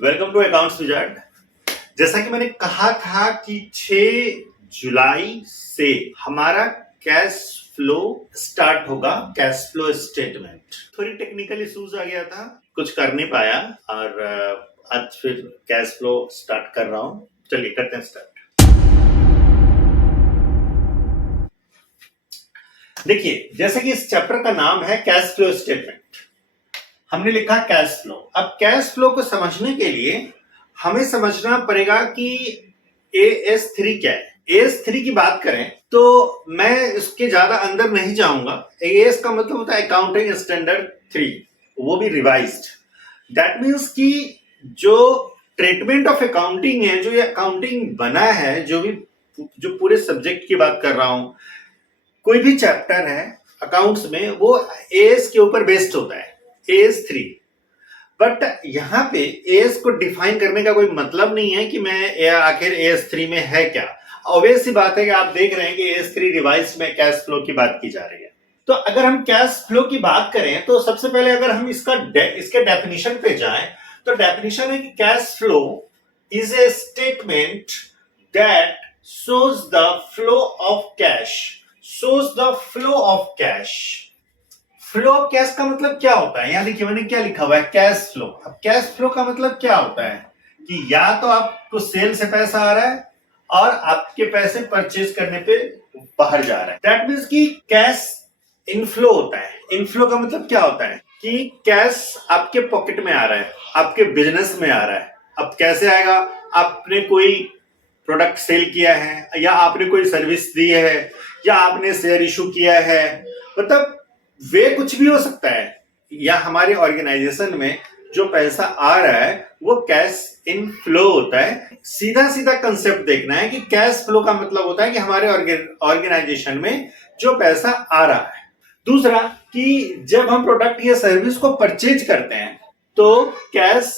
Welcome to accounts wizard. जैसा कि मैंने कहा था कि 6 जुलाई से हमारा कैश फ्लो स्टार्ट होगा, कैश फ्लो स्टेटमेंट। थोड़ी टेक्निकल इश्यूज आ गया था, कुछ कर नहीं पाया और आज फिर कैश फ्लो स्टार्ट कर रहा हूं। चलिए करते हैं स्टार्ट। देखिए, जैसे कि इस चैप्टर का नाम है कैश फ्लो स्टेटमेंट, हमने लिखा कैश फ्लो। अब कैश फ्लो को समझने के लिए हमें समझना पड़ेगा कि AS3 क्या है। AS3 की बात करें तो मैं इसके ज्यादा अंदर नहीं जाऊंगा। AS का मतलब होता है अकाउंटिंग स्टैंडर्ड 3, वो भी रिवाइज्ड। दैट मीन्स कि जो ट्रीटमेंट ऑफ अकाउंटिंग है, जो ये अकाउंटिंग बना है, जो पूरे सब्जेक्ट की बात कर रहा हूं, कोई भी चैप्टर है अकाउंट्स में वो AS के ऊपर बेस्ड होता है, AS3। बट यहाँ पे AS को डिफाइन करने का कोई मतलब नहीं है कि मैं आखिर AS3 में है क्या। ऑब्वियस सी बात है कि आप देख रहे हैं कि AS3 रिवाइज में कैश फ्लो की बात की जा रही है। तो अगर हम कैश फ्लो की बात करें तो सबसे पहले अगर हम इसके डेफिनेशन पे जाएं तो डेफिनेशन है कि cash flow is a statement that shows the flow of cash, shows the flow of cash। Flow of cash का मतलब क्या होता है? यहां देखिए मैंने क्या लिखा हुआ है, कैश फ्लो। अब कैश फ्लो का मतलब क्या होता है कि या तो आपको सेल से पैसा आ रहा है और आपके पैसे परचेज करने पे बाहर जा रहा है। दैट मीन्स कि कैश इनफ्लो होता है। इनफ्लो का मतलब क्या होता है कि कैश आपके पॉकेट में आ रहा है, आपके बिजनेस में आ रहा है। अब कैसे आएगा? आपने कोई प्रोडक्ट सेल किया है, या आपने कोई सर्विस दी है, या आपने शेयर इशू किया है, मतलब वे कुछ भी हो सकता है। या हमारे ऑर्गेनाइजेशन में जो पैसा आ रहा है वो कैश इन फ्लो होता है। सीधा सीधा कंसेप्ट देखना है कि कैश फ्लो का मतलब होता है कि हमारे ऑर्गेनाइजेशन में जो पैसा आ रहा है। दूसरा कि जब हम प्रोडक्ट या सर्विस को परचेज करते हैं तो कैश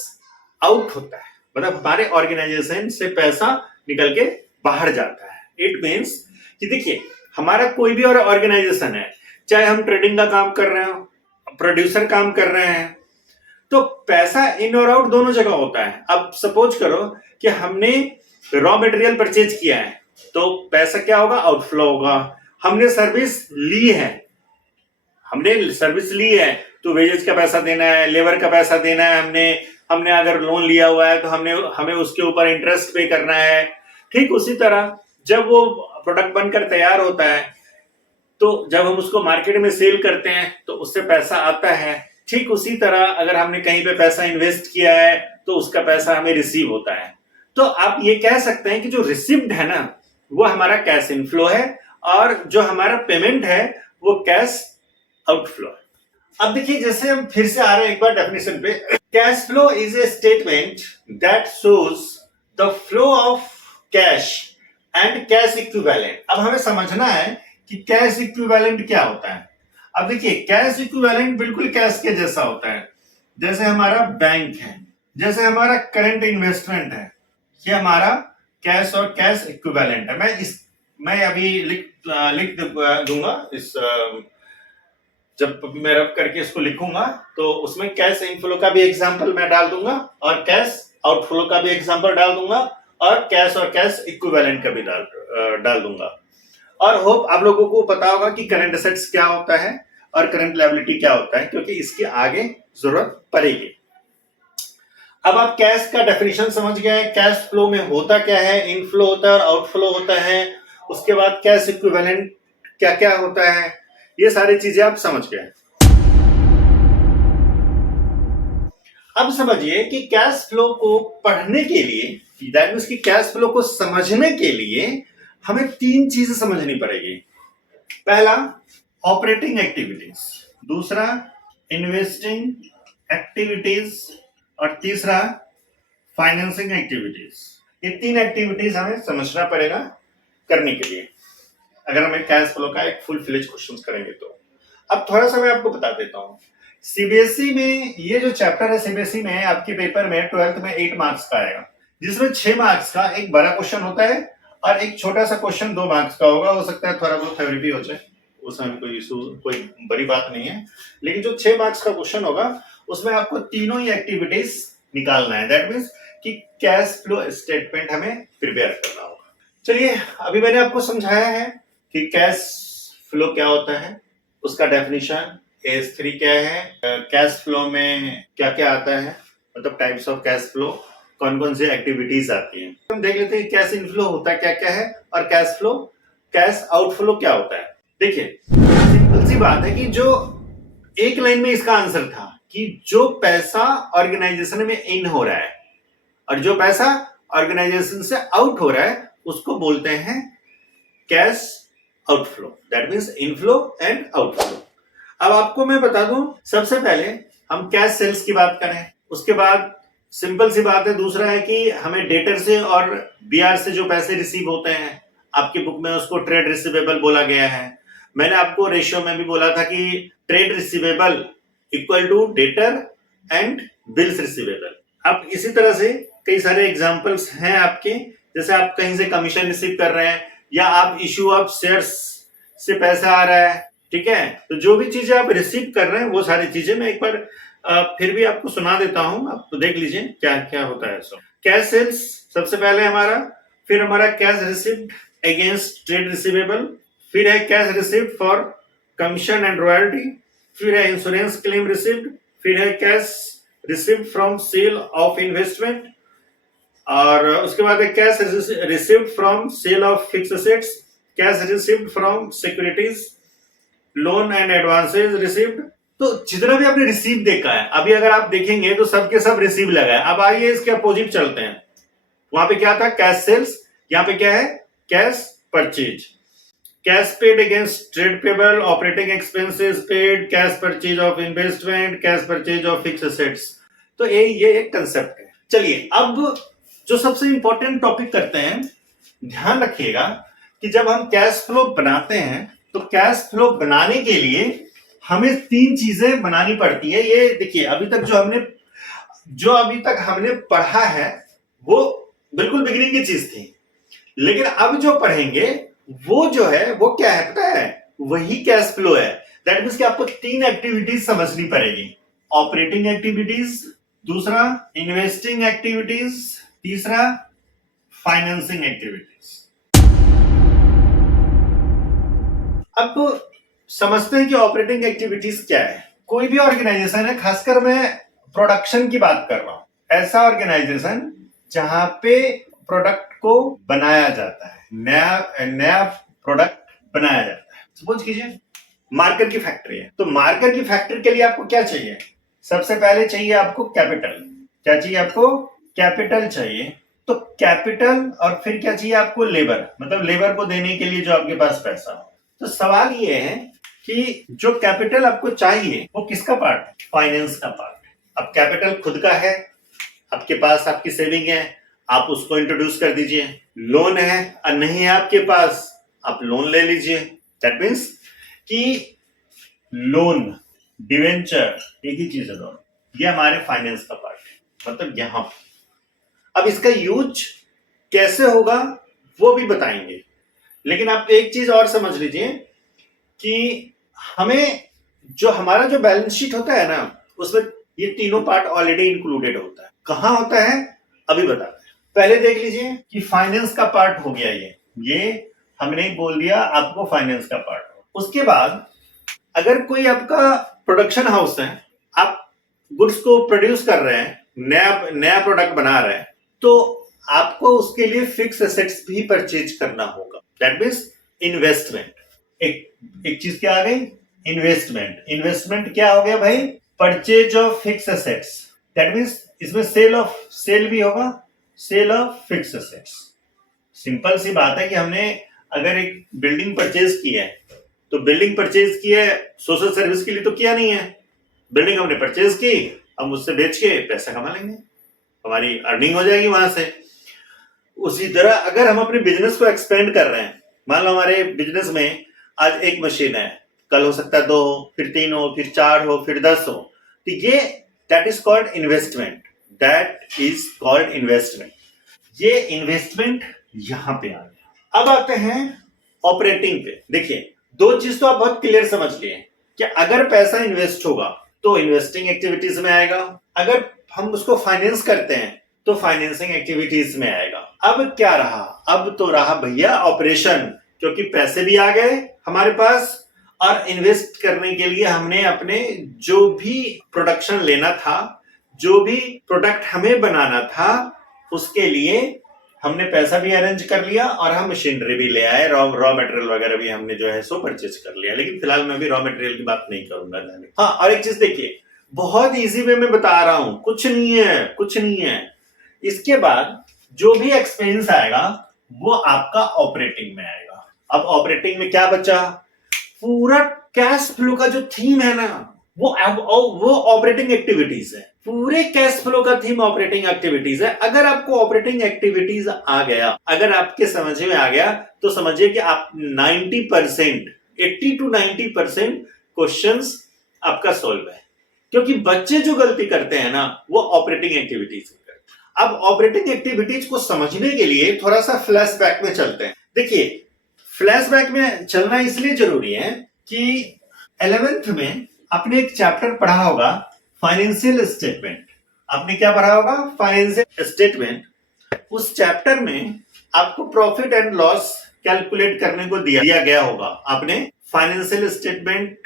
आउट होता है, मतलब हमारे ऑर्गेनाइजेशन से पैसा निकल के बाहर जाता है। इट मीन्स कि देखिए हमारा कोई भी और ऑर्गेनाइजेशन है, चाहे हम ट्रेडिंग का काम कर रहे हो, प्रोड्यूसर काम कर रहे हैं, तो पैसा इन और आउट दोनों जगह होता है। अब सपोज करो कि हमने रॉ मटेरियल परचेज किया है तो पैसा क्या होगा? आउटफ्लो होगा। हमने सर्विस ली है तो वेजेस का पैसा देना है, लेबर का पैसा देना है, हमने अगर लोन लिया हुआ है तो हमें उसके ऊपर इंटरेस्ट पे करना है। ठीक उसी तरह जब वो प्रोडक्ट बनकर तैयार होता है तो जब हम उसको मार्केट में सेल करते हैं तो उससे पैसा आता है। ठीक उसी तरह अगर हमने कहीं पे पैसा इन्वेस्ट किया है तो उसका पैसा हमें रिसीव होता है। तो आप ये कह सकते हैं कि जो रिसीव्ड है ना वो हमारा कैश इनफ्लो है, और जो हमारा पेमेंट है वो कैश आउटफ्लो है। अब देखिए जैसे हम फिर से आ रहे हैं एक बार डेफिनेशन पे। Cash flow is a statement that shows the flow of cash and cash equivalent. अब हमें समझना है कि कैश इक्विवेलेंट क्या होता है। अब देखिए कैश इक्विवेलेंट बिल्कुल कैश के जैसा होता है। जैसे हमारा बैंक है, जैसे हमारा करंट इन्वेस्टमेंट है, ये हमारा कैश और कैश इक्विवेलेंट है। मैं अभी लिख दूंगा इस जब मैं रब करके इसको लिखूंगा तो उसमें कैश इनफ्लो का भी एग्जांपल मैं डाल दूंगा और कैश आउटफ्लो का भी एग्जांपल डाल दूंगा और कैश इक्विवेलेंट का भी डाल दूंगा। और होप आप लोगों को पता होगा कि करंट एसेट्स क्या होता है और करंट लायबिलिटी क्या होता है, क्योंकि इसके आगे जरूरत पड़ेगी। अब आप कैश का डेफिनेशन समझ गए, कैश फ्लो में होता क्या है, इनफ्लो होता है और आउटफ्लो होता है। उसके बाद कैश इक्विवेलेंट क्या क्या होता है, ये सारी चीजें आप समझ गए। अब समझिए कि कैश फ्लो को पढ़ने के लिए, दैट मींस कि कैश फ्लो को समझने के लिए हमें 3 चीजें समझनी पड़ेगी। पहला ऑपरेटिंग एक्टिविटीज, दूसरा इन्वेस्टिंग एक्टिविटीज और तीसरा फाइनेंसिंग एक्टिविटीज। ये 3 एक्टिविटीज हमें समझना पड़ेगा करने के लिए अगर हम कैश फ्लो का एक फुल फ्लेज क्वेश्चन करेंगे तो। अब थोड़ा सा मैं आपको बता देता हूं। सीबीएसई में ये जो चैप्टर है, सीबीएसई में आपके पेपर में 12th में 8 मार्क्स का आएगा, जिसमें 6 मार्क्स का एक बड़ा क्वेश्चन होता है और एक छोटा सा क्वेश्चन 2 मार्क्स का होगा। हो सकता है थोड़ा बहुत फेवरेट भी हो जाए, उसमें कोई बड़ी बात नहीं है। लेकिन जो 6 मार्क्स का क्वेश्चन होगा उसमें आपको तीनों ही एक्टिविटीज निकालना है। दैट मीन्स कि कैश फ्लो स्टेटमेंट हमें प्रिपेयर करना होगा। चलिए, अभी मैंने आपको समझाया है कि कैश फ्लो क्या होता है, उसका डेफिनेशन, AS3 क्या है, कैश फ्लो में क्या क्या आता है, मतलब टाइप्स ऑफ कैश फ्लो, कौन कौन सी एक्टिविटीज आती हैं। हम देख लेते हैं कैश इनफ्लो होता क्या क्या है और कैश फ्लो, कैश आउटफ्लो क्या होता है। देखिए, सिंपल सी बात है कि जो एक लाइन में इसका आंसर था कि जो पैसा ऑर्गेनाइजेशन में इन हो रहा है और जो पैसा ऑर्गेनाइजेशन से आउट हो रहा है उसको बोलते हैं cash outflow. That means inflow and outflow. अब आपको मैं बता दूं, सबसे पहले हम कैश सेल्स की बात करें, उसके बाद सिंपल सी बात है, दूसरा है कि हमें डेटर से और बीआर से जो पैसे रिसीव होते हैं, आपकी बुक में उसको ट्रेड रिसीवेबल बोला गया है। मैंने आपको रेशियो में भी बोला था कि trade receivable equal to debtor and bills receivable. अब इसी तरह से कई सारे एग्जांपल्स हैं आपके, जैसे आप कहीं से कमीशन रिसीव कर रहे हैं या आप इश्यू ऑफ शेयर्स से पैसा आ रहा है, ठीक है। तो जो भी चीजें आप रिसीव कर रहे हैं वो सारी चीजें मैं एक बार फिर भी आपको सुना देता हूं, आप तो देख लीजिए क्या क्या होता है। सो कैश सेल्स सबसे पहले हमारा, फिर हमारा cash receipt against trade receivable, फिर है cash receipt for commission and royalty, फिर है इंश्योरेंस क्लेम रिसिप्ट, फिर है cash receipt from sale of investment, और उसके बाद है cash receipt from sale of fix assets, cash receipt from securities, loan and advances receipt. तो जितना भी आपने रिसीव देखा है, अभी अगर आप देखेंगे तो सबके सब रिसीव लगा है। अब आइए इसके अपोजिट चलते हैं। वहां पे क्या था, कैश सेल्स, यहाँ पे क्या है, cash purchase, cash paid against trade payable, operating expenses paid, cash purchase of investment, cash purchase of fix assets. तो ये एक कंसेप्ट है। चलिए, अब जो सबसे इंपॉर्टेंट टॉपिक करते हैं, ध्यान रखिएगा कि जब हम कैश फ्लो बनाते हैं तो कैश फ्लो बनाने के लिए हमें 3 चीजें बनानी पड़ती है। ये देखिए, अभी तक हमने पढ़ा है वो बिल्कुल बिगिनिंग की चीज थी, लेकिन अब जो पढ़ेंगे वो जो है वो क्या है पता है, वही कैश फ्लो है। दैट मीन्स कि आपको 3 एक्टिविटीज समझनी पड़ेगी, ऑपरेटिंग एक्टिविटीज, दूसरा इन्वेस्टिंग एक्टिविटीज, तीसरा फाइनेंसिंग एक्टिविटीज। अब समझते हैं कि ऑपरेटिंग एक्टिविटीज क्या है। कोई भी ऑर्गेनाइजेशन है, खासकर मैं प्रोडक्शन की बात कर रहा हूं, ऐसा ऑर्गेनाइजेशन जहां पे प्रोडक्ट को बनाया जाता है, नया प्रोडक्ट बनाया जाता है। सपोज कीजिए मार्कर की फैक्ट्री है, तो मार्कर की फैक्ट्री के लिए आपको क्या चाहिए, सबसे पहले चाहिए आपको कैपिटल। क्या चाहिए आपको, कैपिटल चाहिए। तो कैपिटल और फिर क्या चाहिए आपको, लेबर, मतलब लेबर को देने के लिए जो आपके पास पैसा हो। तो सवाल ये है कि जो कैपिटल आपको चाहिए वो किसका पार्ट है, फाइनेंस का पार्ट है। अब कैपिटल खुद का है, आपके पास आपकी सेविंग है, आप उसको इंट्रोड्यूस कर दीजिए। लोन है और नहीं है आपके पास, आप लोन ले लीजिए। दैट मीन्स कि लोन, डिवेंचर, एक ही चीज है दोनों, ये हमारे फाइनेंस का पार्ट है, मतलब यहां। अब इसका यूज कैसे होगा वो भी बताएंगे, लेकिन आप एक चीज और समझ लीजिए कि हमें जो हमारा जो बैलेंस शीट होता है ना, उसमें ये तीनों पार्ट ऑलरेडी इंक्लूडेड होता है। कहां होता है अभी बताते हैं। पहले देख लीजिए कि फाइनेंस का पार्ट हो गया, ये हमने बोल दिया आपको फाइनेंस का पार्ट हो। उसके बाद अगर कोई आपका प्रोडक्शन हाउस है, आप गुड्स को प्रोड्यूस कर रहे हैं, नया प्रोडक्ट बना रहे हैं, तो आपको उसके लिए फिक्स एसेट्स भी परचेज करना होगा। That means investment. एक चीज क्या आ गई, इन्वेस्टमेंट क्या हो गया भाई, purchase of fix assets. That means इसमें सेल भी होगा, sale of fix assets. Simple सी बात है कि हमने अगर एक बिल्डिंग परचेज की है, तो बिल्डिंग परचेज की है सोशल सर्विस के लिए तो किया नहीं है, बिल्डिंग हमने परचेज की, हम उससे बेच के पैसा कमा लेंगे, हमारी अर्निंग हो जाएगी वहां से। उसी तरह अगर हम अपने बिजनेस को एक्सपेंड कर रहे हैं, मान लो हमारे बिजनेस में आज एक मशीन है, कल हो सकता है 2 हो, फिर 3 हो, फिर 4 हो, फिर 10 हो, तो ये that is called investment. That is called investment. ये इन्वेस्टमेंट यहां पे आ गया। अब आते हैं ऑपरेटिंग पे। देखिए, 2 चीज तो आप बहुत क्लियर समझ लिए कि अगर पैसा इन्वेस्ट होगा तो इन्वेस्टिंग एक्टिविटीज में आएगा, अगर हम उसको फाइनेंस करते हैं तो फाइनेंसिंग एक्टिविटीज में आएगा। अब क्या रहा, अब तो रहा भैया ऑपरेशन, क्योंकि पैसे भी आ गए हमारे पास और इन्वेस्ट करने के लिए हमने अपने जो भी प्रोडक्शन लेना था, जो भी प्रोडक्ट हमें बनाना था, उसके लिए हमने पैसा भी अरेंज कर लिया और हम मशीनरी भी ले आए, रॉ मटेरियल वगैरह भी हमने जो है सो परचेज कर लिया। लेकिन फिलहाल मैं भी रॉ मटेरियल की बात नहीं करूंगा। हाँ, और एक चीज देखिए, बहुत इजी वे में बता रहा हूं, कुछ नहीं है, कुछ नहीं है। इसके बाद जो भी एक्सपेंस आएगा वो आपका ऑपरेटिंग में आएगा। अब ऑपरेटिंग में क्या बचा, पूरा कैश फ्लो का जो थीम है ना, वो ऑपरेटिंग एक्टिविटीज है। पूरे कैश फ्लो का थीम ऑपरेटिंग एक्टिविटीज है। अगर आपको ऑपरेटिंग एक्टिविटीज आ गया, अगर आपके समझ में आ गया, तो समझिए कि आप 90%, 80 to 90% क्वेश्चंस आपका सोल्व है। क्योंकि बच्चे जो गलती करते हैं ना, वो ऑपरेटिंग एक्टिविटीज में करते हैं। अब ऑपरेटिंग एक्टिविटीज को समझने के लिए थोड़ा सा फ्लैशबैक में चलते हैं। देखिए, फ्लैशबैक में चलना इसलिए जरूरी है कि 11th में आपने एक चैप्टर पढ़ा होगा फाइनेंशियल स्टेटमेंट। आपने क्या पढ़ा होगा, फाइनेंशियल स्टेटमेंट। उस चैप्टर में आपको प्रॉफिट एंड लॉस कैलकुलेट करने को दिया गया होगा। आपने फाइनेंशियल स्टेटमेंट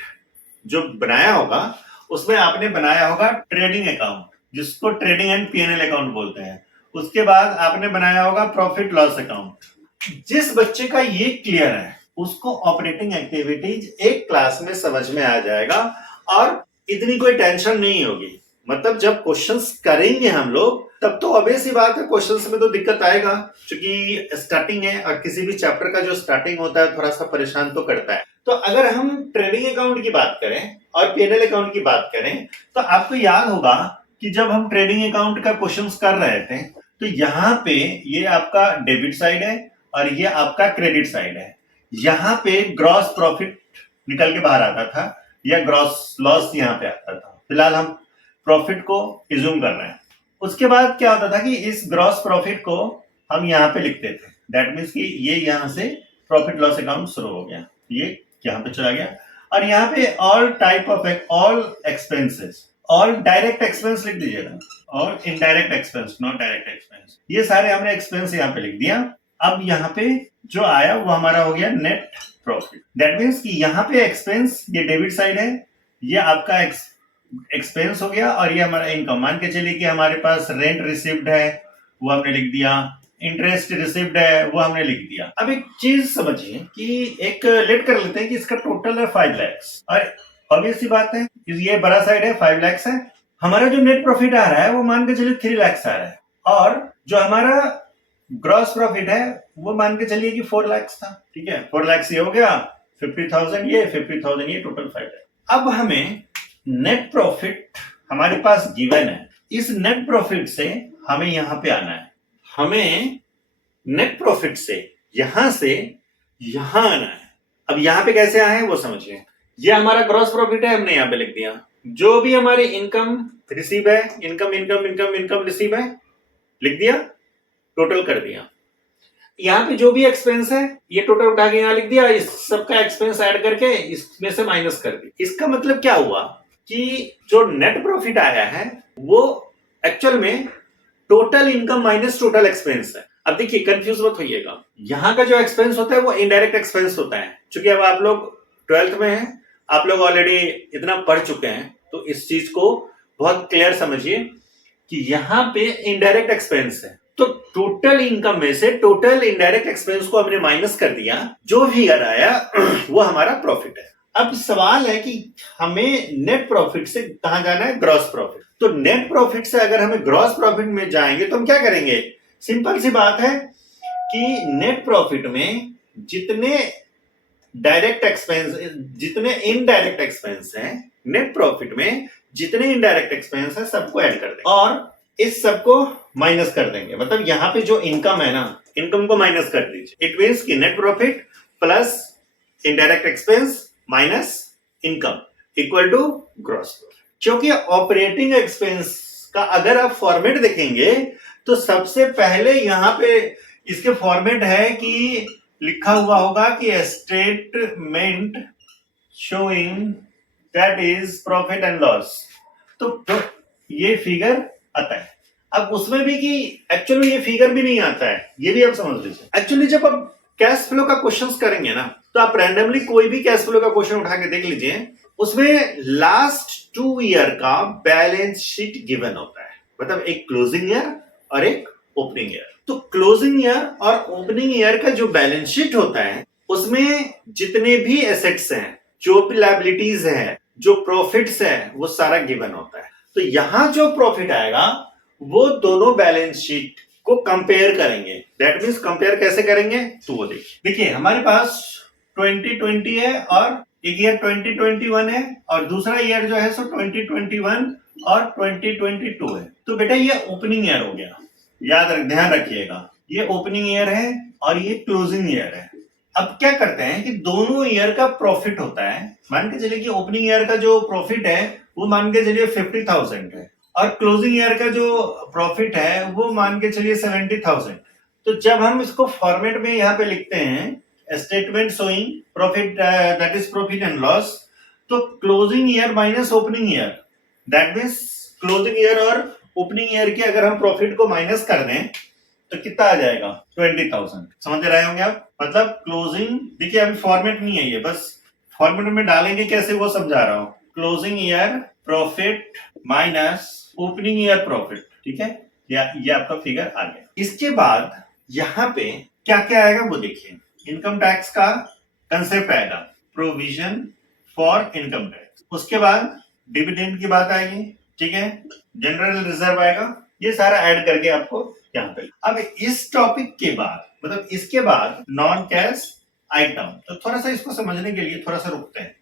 जो बनाया होगा, उसमें आपने बनाया होगा ट्रेडिंग अकाउंट, जिसको ट्रेडिंग एंड पीएनएल अकाउंट बोलते हैं। उसके बाद आपने बनाया होगा प्रॉफिट लॉस अकाउंट। जिस बच्चे का ये क्लियर है, उसको ऑपरेटिंग एक्टिविटीज एक क्लास में समझ में आ जाएगा और इतनी कोई टेंशन नहीं होगी। मतलब जब क्वेश्चंस करेंगे हम लोग, तब तो ऑब्वियस ही बात है, क्वेश्चंस में तो दिक्कत आएगा, क्योंकि स्टार्टिंग है और किसी भी चैप्टर का जो स्टार्टिंग होता है थोड़ा सा परेशान तो करता है। तो अगर हम ट्रेडिंग अकाउंट की बात करें और पीएनएल अकाउंट की बात करें, तो आपको याद होगा कि जब हम ट्रेडिंग अकाउंट का क्वेश्चंस कर रहे थे, तो यहाँ पे ये आपका डेबिट साइड है और ये आपका क्रेडिट साइड है। यहाँ पे ग्रॉस प्रॉफिट निकल के बाहर आता था या ग्रॉस लॉस यहाँ पे आता था। फिलहाल हम प्रॉफिट को इज्यूम कर रहे हैं। उसके बाद क्या होता था कि इस ग्रॉस प्रॉफिट को हम यहाँ पे लिखते थे। दैट मीन्स कि ये यहाँ से प्रॉफिट लॉस अकाउंट शुरू हो गया, ये यहाँ पे चला गया। और यहाँ पे all type of all expenses, all direct expense लिख दीजिएगा, और indirect expense, not direct expense, ये सारे हमने एक्सपेंस यहाँ पे लिख दिया। अब यहाँ पे जो आया वो हमारा हो गया नेट प्रॉफिट। दैट मीन्स कि यहाँ पे एक्सपेंस, ये डेबिट साइड है, ये आपका एक्सपेंस हो गया, और ये हमारा इनकम। मान के चलिए कि हमारे पास रेंट रिसिव्ड है, वो हमने लिख दिया, इंटरेस्ट रिसिव्ड है, वो हमने लिख दिया। अब एक चीज समझिए कि एक लेट कर लेते हैं कि इसका टोटल है 5 लाख, और ऑब्वियस सी बात है ये बड़ा साइड है, 5 लाख है। हमारा जो नेट प्रॉफिट आ रहा है वो मान के चलिए 3 लाख आ रहा है, और जो हमारा ग्रॉस प्रॉफिट है वो मान के चलिए कि 4 लाख था। ठीक है, 4 लाख ये हो गया, 50,000 ये, 50,000 ये, टोटल 5 लाख। अब हमें नेट प्रॉफिट हमारे पास गिवन है, इस नेट प्रॉफिट से हमें यहां पे आना है। हमें नेट प्रॉफिट से यहां आना है। अब यहां पे कैसे आए वो समझिए। ये हमारा ग्रॉस प्रॉफिट है, हमने यहां पे लिख दिया। जो भी हमारी इनकम रिसीव है, इनकम रिसीव है, लिख दिया, टोटल कर दिया। यहाँ पे जो भी एक्सपेंस है ये टोटल उठा के यहाँ लिख दिया, इस सबका एक्सपेंस ऐड करके इसमें से माइनस कर दिया। इसका मतलब क्या हुआ कि जो नेट प्रॉफिट आया है वो एक्चुअल में total income minus total expense है। अब देखिए, कंफ्यूज मत होइएगा, यहाँ का जो एक्सपेंस होता है वो इनडायरेक्ट एक्सपेंस होता है। क्योंकि अब आप लोग 12th में हैं, आप लोग ऑलरेडी इतना पढ़ चुके हैं, तो इस चीज को बहुत क्लियर समझिए कि यहाँ पे इनडायरेक्ट एक्सपेंस है, तो टोटल इनकम में से टोटल इनडायरेक्ट एक्सपेंस को हमने माइनस कर दिया, जो भी आया वो हमारा प्रॉफिट है। अब सवाल है कि हमें नेट प्रॉफिट से कहां जाना है, ग्रॉस प्रॉफिट। तो नेट प्रॉफिट से अगर हमें ग्रॉस प्रॉफिट में जाएंगे तो हम क्या करेंगे, सिंपल सी बात है कि नेट प्रॉफिट में जितने डायरेक्ट एक्सपेंस, जितने इनडायरेक्ट एक्सपेंस हैं, नेट प्रॉफिट में जितने इनडायरेक्ट एक्सपेंस है सबको ऐड कर देंगे और इस सबको माइनस कर देंगे। मतलब यहाँ पे जो इनकम है ना, इनकम को माइनस कर दीजिए। इट मीन्स कि net profit plus indirect expense minus income equal to gross profit. क्योंकि ऑपरेटिंग एक्सपेंस का अगर आप फॉर्मेट देखेंगे तो सबसे पहले यहाँ पे इसके फॉर्मेट है कि लिखा हुआ होगा कि statement showing that is profit and loss. तो ये फिगर आता है। अब उसमें भी कि एक्चुअली ये फिगर भी नहीं आता है, ये भी आप समझ लीजिए। एक्चुअली जब आप कैश फ्लो का क्वेश्चंस करेंगे ना, तो आप रैंडमली कोई भी कैश फ्लो का क्वेश्चन उठा के देख लीजिए, उसमें लास्ट 2 ईयर का बैलेंस शीट गिवन होता है, मतलब एक क्लोजिंग ईयर और एक ओपनिंग ईयर। तो क्लोजिंग ईयर और ओपनिंग ईयर का जो बैलेंस शीट होता है, उसमें जितने भी एसेट्स हैं, जो भी लायबिलिटीज है, जो प्रॉफिट्स है, वो सारा गिवन होता है। तो यहां जो प्रॉफिट आएगा वो दोनों बैलेंस शीट को कंपेयर करेंगे। दैट मीन्स कंपेयर कैसे करेंगे, तो वो देखिए हमारे पास 2020 है और एक ईयर 2021 है और दूसरा ईयर जो है सो 2021 और 2022 है। तो बेटा ये ओपनिंग ईयर हो गया, ध्यान रखिएगा, ये ओपनिंग ईयर है और ये क्लोजिंग ईयर है। अब क्या करते हैं कि दोनों ईयर का प्रॉफिट होता है, मान के चलिए कि ओपनिंग ईयर का जो प्रॉफिट है वो मान के चलिए 50,000 है और क्लोजिंग ईयर का जो प्रॉफिट है वो मान के चलिए 70,000। तो जब हम इसको फॉर्मेट में यहाँ पे लिखते हैं statement showing profit that is profit and loss, तो closing year minus opening year, that means closing year और ओपनिंग ईयर की अगर हम प्रॉफिट को माइनस कर दें तो कितना आ जाएगा, 20,000। समझ रहे होंगे आप, मतलब क्लोजिंग, देखिए अभी फॉर्मेट नहीं है ये, बस फॉर्मेट में डालेंगे कैसे वो समझा रहा हूं। Closing year profit minus opening year profit, ठीक है, ये आपका फिगर आ गया। इसके बाद यहाँ पे क्या क्या आएगा वो देखिए, इनकम टैक्स का कंसेप्ट आएगा, प्रोविजन फॉर इनकम टैक्स, उसके बाद डिविडेंड की बात आएगी, ठीक है, जनरल रिजर्व आएगा, ये सारा ऐड करके आपको यहाँ पे। अब इस टॉपिक के बाद, मतलब इसके बाद नॉन कैश आइटम, तो थोड़ा सा इसको समझने के लिए थोड़ा सा रुकते हैं।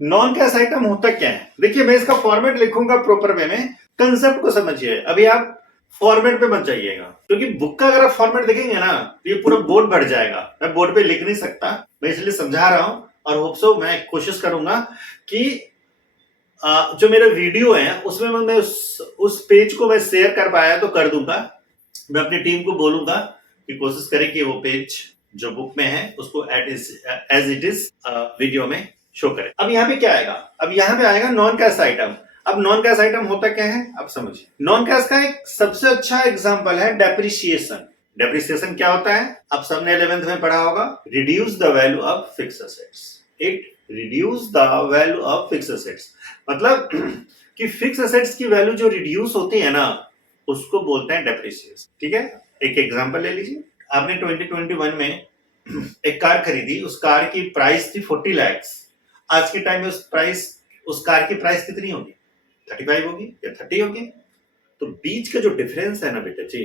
नॉन कैश आइटम होता क्या है, देखिए मैं इसका फॉर्मेट लिखूंगा प्रॉपर वे में, कंसेप्ट को समझिए। अभी आप फॉर्मेट पे मत जाइएगा, क्योंकि बुक का अगर आप फॉर्मेट देखेंगे ना तो ये पूरा बोर्ड भर जाएगा, मैं बोर्ड पे लिख नहीं सकता, मैं इसलिए समझा रहा हूं और होप सो मैं कोशिश करूंगा कि जो मेरा वीडियो है उसमें मैं उस पेज को मैं शेयर कर पाया तो कर दूंगा। मैं अपनी टीम को बोलूंगा कि कोशिश करें कि वो पेज जो बुक में है उसको एज इट इज वीडियो में शो करें। अब यहाँ पे क्या आएगा, अब यहाँ पे आएगा नॉन कैश आइटम। अब नॉन कैश आइटम होता क्या है आप समझिए। नॉन कैश का एक सबसे अच्छा एग्जांपल है डेप्रिसिएशन। डेप्रिसिएशन क्या होता है, आप सबने 11th में पढ़ा होगा, reduce the value of fixed assets, it reduce the value of fixed assets, मतलब कि फिक्स्ड एसेट्स की वैल्यू जो रिड्यूस होती है ना उसको बोलते हैं डेप्रिसिएशन, ठीक है। एक एग्जांपल ले लीजिए, आपने 2021 में एक कार खरीदी, उस कार की प्राइस थी 40 लाख, आज के टाइम में उस कार की प्राइस कितनी होगी, 35 होगी या 30 होगी, तो बीच का जो डिफरेंस है ना बेटा जी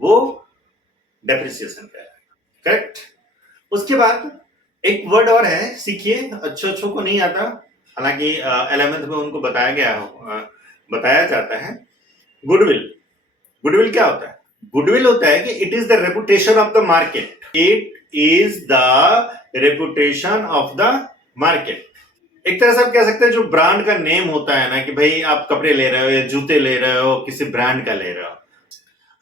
वो डेप्रिसिएशन का है, करेक्ट। उसके बाद एक वर्ड और है, सीखिए, अच्छों को नहीं आता, हालांकि 11th में उनको बताया जाता है, गुडविल। गुडविल क्या होता है, गुडविल होता है कि it is the reputation of the market, it is the reputation of the market. एक तरह से आप कह सकते हैं जो ब्रांड का नेम होता है ना, कि भाई आप कपड़े ले रहे हो या जूते ले रहे हो, किसी ब्रांड का ले रहे हो।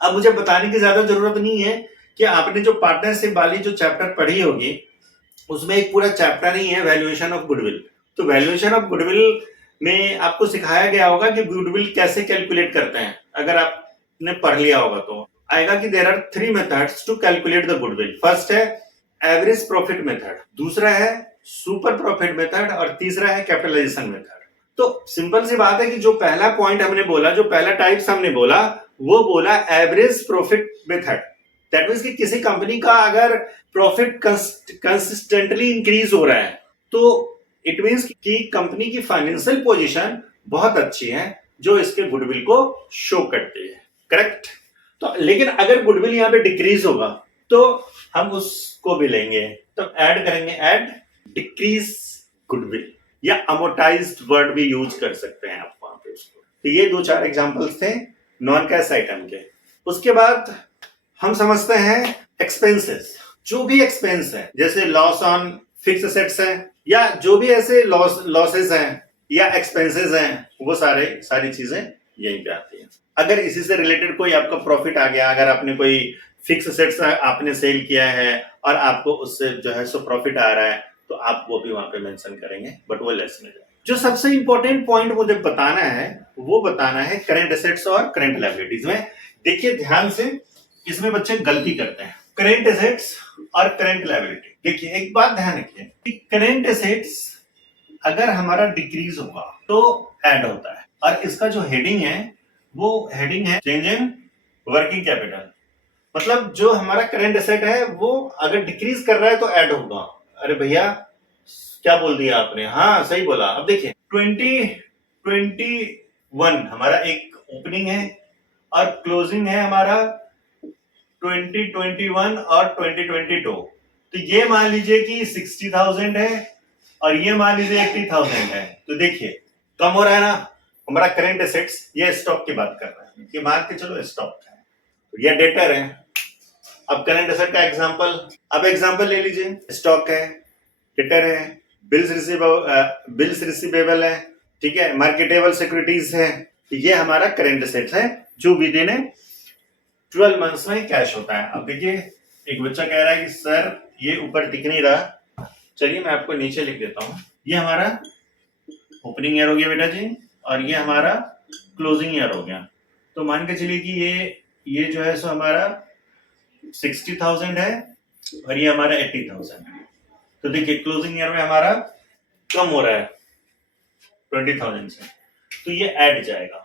अब मुझे बताने की ज्यादा जरूरत नहीं है कि आपने जो पार्टनरशिप वाली जो चैप्टर पढ़ी होगी उसमें एक पूरा चैप्टर ही है वैल्यूएशन ऑफ गुडविल। तो वैल्यूएशन ऑफ गुडविल में आपको सिखाया गया होगा कि गुडविल कैसे कैलकुलेट करते हैं, अगर आपने पढ़ लिया होगा तो आएगा कि there are 3 methods to calculate the goodwill. First है एवरेज प्रॉफिट मेथड, दूसरा है सुपर प्रॉफिट मेथड और तीसरा है कैपिटलाइजेशन मेथड। तो सिंपल सी बात है कि जो पहला पॉइंट हमने बोला, जो पहला टाइप्स हमने बोला, वो बोला average profit method. That means कि किसी कंपनी का अगर प्रॉफिट कंसिस्टेंटली इंक्रीज हो रहा है तो इट मींस कि कंपनी की फाइनेंशियल पोजीशन बहुत अच्छी है, जो इसके गुडविल को शो करती है, करेक्ट। तो लेकिन अगर गुडविल यहाँ पे डिक्रीज होगा तो हम उसको भी लेंगे, तो ऐड करेंगे, ऐड डिक्रीज गुडविल, या अमोर्टाइज्ड वर्ड भी यूज कर सकते हैं आप वहां पे उसको। तो ये 2-4 एग्जांपल्स थे नॉन कैश आइटम के। उसके बाद हम समझते हैं एक्सपेंसेस। जो भी एक्सपेंस है, जैसे लॉस ऑन फिक्स एसेट्स है या जो भी ऐसे लॉसेस हैं या एक्सपेंसेस हैं, वो सारी चीजें यहीं पे आती हैं। अगर इसी से रिलेटेड कोई आपका प्रॉफिट आ गया, अगर आपने कोई फिक्स एसेट्स आपने सेल किया है और आपको उससे जो है सो प्रॉफिट आ रहा है, तो आप वो भी वहां पे मेंशन करेंगे, बट वो लेस में जाए। जो सबसे इंपॉर्टेंट पॉइंट मुझे बताना है वो बताना है करंट एसेट्स और करंट लायबिलिटीज में। देखिए ध्यान से, इसमें बच्चे गलती करते हैं, करंट एसेट्स और करंट लायबिलिटी। देखिए एक बात ध्यान रखिए कि करंट एसेट्स अगर हमारा डिक्रीज होगा तो ऐड होता है, और इसका जो हेडिंग है वो हेडिंग है चेंज इन वर्किंग कैपिटल। मतलब जो हमारा करंट एसेट है वो अगर डिक्रीज कर रहा है तो ऐड होगा। अरे भैया क्या बोल दिया आपने? हाँ सही बोला। अब देखिए 2021 हमारा एक ओपनिंग है और क्लोजिंग है हमारा 2021 और 2022। तो ये मान लीजिए कि 60,000 है और ये मान लीजिए 80,000 है। तो देखिए कम हो रहा है ना हमारा करंट एसेट्स। ये स्टॉक की बात कर रहा है कि मान के चलो स्टॉक है, तो ये डेटर है। अब करंट एसेट का एग्जांपल, अब एग्जांपल ले लीजिए, स्टॉक है, डेटर है, बिल्स रिसीवेबल है, ठीक है, मार्केटेबल सिक्योरिटीज है। ये हमारा करंट एसेट्स है जो विद इन 12 मंथ्स में कैश होता है। अब देखिए एक बच्चा कह रहा है कि सर ये ऊपर दिख नहीं रहा, चलिए मैं आपको नीचे लिख देता हूं। ये हमारा ओपनिंग ईयर हो गया बेटा जी, और ये हमारा क्लोजिंग ईयर हो गया। तो मान के चलिए कि ये जो है सो हमारा 60,000 है और ये हमारा 80,000 है। तो देखिए क्लोजिंग ईयर में हमारा कम हो रहा है 20,000 से, तो ये ऐड जाएगा।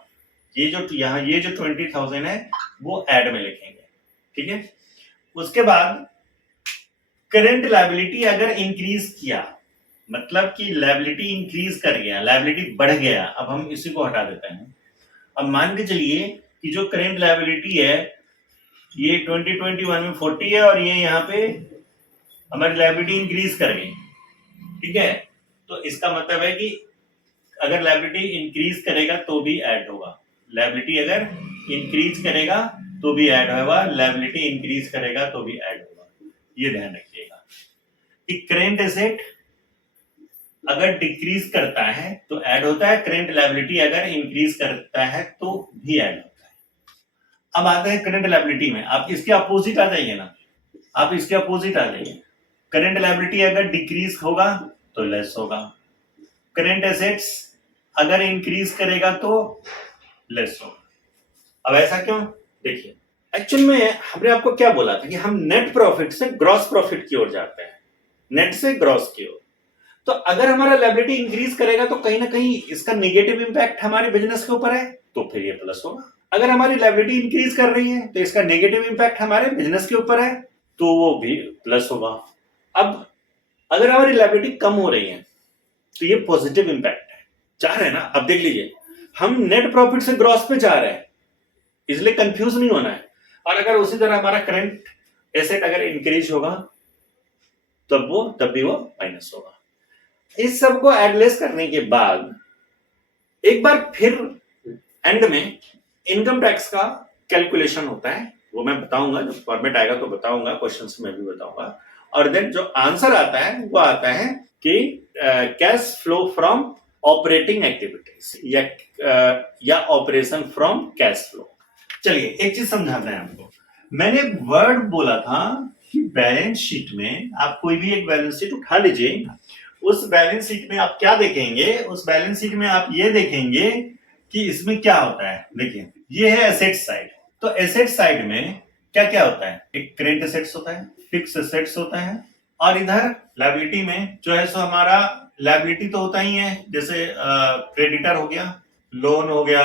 ये जो यहाँ ये जो 20,000 है वो ऐड में लिखेंगे, ठीक है। उसके बाद करंट लायबिलिटी अगर इंक्रीज किया, मतलब कि लायबिलिटी इंक्रीज कर गया, लायबिलिटी बढ़ गया, अब हम इसी को हटा देते हैं। अब मान के चलिए कि जो करंट लायबिलिटी है ये 2021 में 40 है और ये यहाँ पे हमारी लायबिलिटी इंक्रीज कर गई, ठीक है। तो इसका मतलब है कि अगर लायबिलिटी इंक्रीज करेगा तो भी ऐड होगा, लायबिलिटी अगर इंक्रीज करेगा तो भी ऐड होगा, लायबिलिटी इंक्रीज करेगा तो भी ऐड होगा। ये ध्यान रखिएगा कि करंट एसेट अगर डिक्रीज करता है तो ऐड होता है, करंट लायबिलिटी अगर इंक्रीज करता है तो भी ऐड होता है। अब आते हैं करंट लायबिलिटी में, आप इसके अपोजिट आ जाइए ना, आप इसके अपोजिट आ जाइए। करंट लायबिलिटी अगर डिक्रीज होगा तो लेस होगा, करंट एसेट्स अगर इंक्रीज करेगा तो लेस होगा। अब ऐसा क्यों? देखिए एक्चुअल में हमने आपको क्या बोला था कि हम नेट प्रॉफिट से ग्रॉस प्रॉफिट की ओर जाते हैं, नेट से ग्रॉस की ओर। तो अगर हमारा लायबिलिटी इंक्रीज करेगा तो कहीं ना कहीं इसका नेगेटिव इंपैक्ट हमारे बिजनेस के ऊपर है, तो फिर ये प्लस होगा। अगर हमारी लायबिलिटी इंक्रीज कर रही है तो इसका नेगेटिव इंपैक्ट हमारे बिजनेस के ऊपर है, तो वो भी प्लस होगा। अब अगर हमारी लायबिलिटी कम हो रही है तो ये पॉजिटिव इंपैक्ट है, जा रहे हैं ना। अब देख लीजिए हम नेट प्रॉफिट से ग्रॉस पे जा रहे हैं, इसलिए कंफ्यूज नहीं होना है। और अगर उसी तरह हमारा करंट एसेट अगर इंक्रीज होगा तब भी वो माइनस होगा। इस सब को एडलेस करने के बाद एक बार फिर एंड में इनकम टैक्स का कैलकुलेशन होता है, वो मैं बताऊंगा, जब फॉर्मेट आएगा तो बताऊंगा, क्वेश्चंस में भी बताऊंगा। और देन जो आंसर आता है वो आता है कि cash flow from operating activities या ऑपरेशन फ्रॉम कैश फ्लो। चलिए एक चीज समझाना है आपको। मैंने वर्ड बोला था कि बैलेंस शीट में आप कोई भी एक बैलेंस शीट उठा लीजिए, उस बैलेंस शीट में आप क्या देखेंगे, उस बैलेंस शीट में आप ये देखेंगे कि इसमें क्या होता है। देखिए ये है एसेट साइड, तो एसेट साइड में क्या क्या होता है, एक करेंट एसेट्स होता है, फिक्स एसेट्स होता है, और इधर लायबिलिटी में जो है सो हमारा लायबिलिटी तो होता ही है, जैसे क्रेडिटर हो गया, लोन हो गया,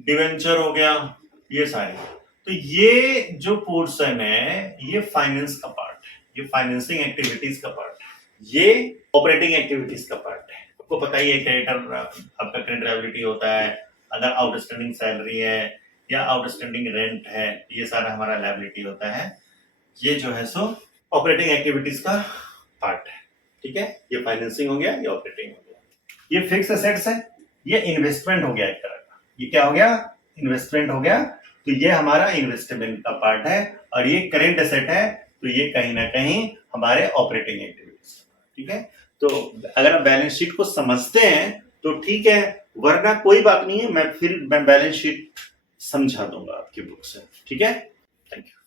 डिवेंचर हो गया, ये सारे। तो ये जो पोर्शन है ये फाइनेंस का पार्ट है, ये फाइनेंसिंग एक्टिविटीज का पार्ट है, ये ऑपरेटिंग एक्टिविटीज का पार्ट है। आपको पता ही है क्रेडिटर आपका करंट लायबिलिटी होता है, अगर आउटस्टैंडिंग सैलरी है या आउटस्टैंडिंग रेंट है, ये सारा हमारा लायबिलिटी होता है। ये जो है सो ऑपरेटिंग एक्टिविटीज का पार्ट है, ठीक है। ये फाइनेंसिंग हो गया, ये ऑपरेटिंग हो गया। ये फिक्स एसेट्स है, ये इन्वेस्टमेंट हो गया एक तरह का, ये क्या हो गया, इन्वेस्टमेंट हो गया। तो ये हमारा इन्वेस्टमेंट का पार्ट है, और ये करेंट एसेट है, तो ये कहीं ना कहीं हमारे ऑपरेटिंग एक्टिविटीज, ठीक है। तो अगर आप बैलेंस शीट को समझते हैं तो ठीक है, वरना कोई बात नहीं है, मैं बैलेंस शीट समझा दूंगा आपकी बुक से, ठीक है। Thank you.